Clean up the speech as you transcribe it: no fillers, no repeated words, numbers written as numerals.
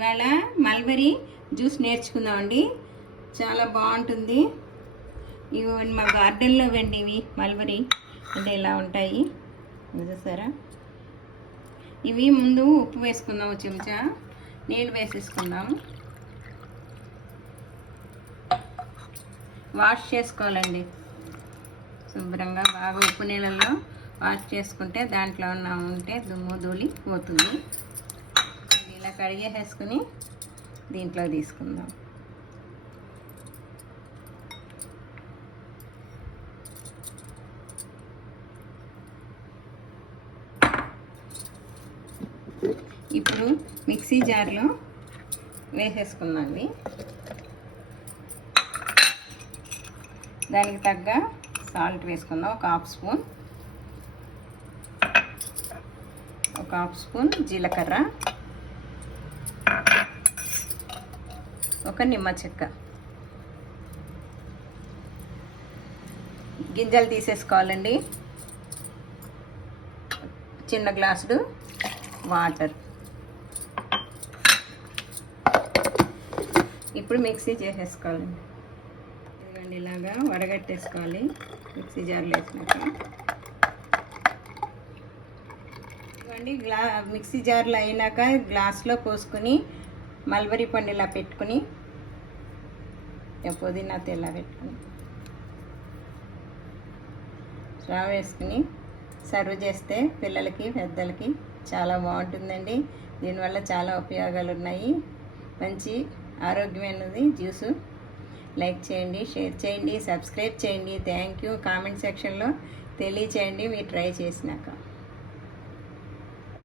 ఇవాళ mulberry juice నేర్చుకుందామండి. చాలా బాగుంటుంది. ఇవి మా గార్డెన్లో వెండి ఇవి మల్బరీ అంటే ఇలా ఉంటాయి చూసారా. ఇవి ముందు ఉప్పు వేసుకుందాము, చెంచా నీళ్ళు వేసేసుకుందాము. వాష్ చేసుకోవాలండి శుభ్రంగా, బాగా ఉప్పు నీళ్ళల్లో వాష్ చేసుకుంటే దాంట్లో ఉంటే దుమ్ము ధూళి పోతుంది. ఇలా కడిగేసేసుకుని దీంట్లో తీసుకుందాం. ఇప్పుడు మిక్సీ జార్లో వేసేసుకుందాం. దానికి తగ్గ సాల్ట్ వేసుకుందాం. ఒక హాఫ్ స్పూన్ జీలకర్ర, ఒక నిమ్మ చెక్క, గింజలు తీసేసుకోవాలండి. చిన్న గ్లాసుడు వాటర్. ఇప్పుడు మిక్సీ చేసేసుకోవాలండి. ఇదిగోండి ఇలాగా వడగట్టేసుకోవాలి మిక్సీ జార్లో వేసినాక. ఇదిగోండి మిక్సీ జార్లో అయినాక గ్లాస్లో పోసుకొని మల్బరీ పండు ఇలా పెట్టుకుని పుదీనా ఇలా పెట్టుకుని స్ట్రావ్ వేసుకుని సర్వ్ చేస్తే పిల్లలకి పెద్దలకి చాలా బాగుంటుందండి. దీనివల్ల చాలా ఉపయోగాలు ఉన్నాయి. మంచి ఆరోగ్యమైనది జ్యూసు. లైక్ చేయండి, షేర్ చేయండి, సబ్స్క్రైబ్ చేయండి. Thank you. కామెంట్ సెక్షన్లో తెలియచేయండి మీరు ట్రై చేసినాక.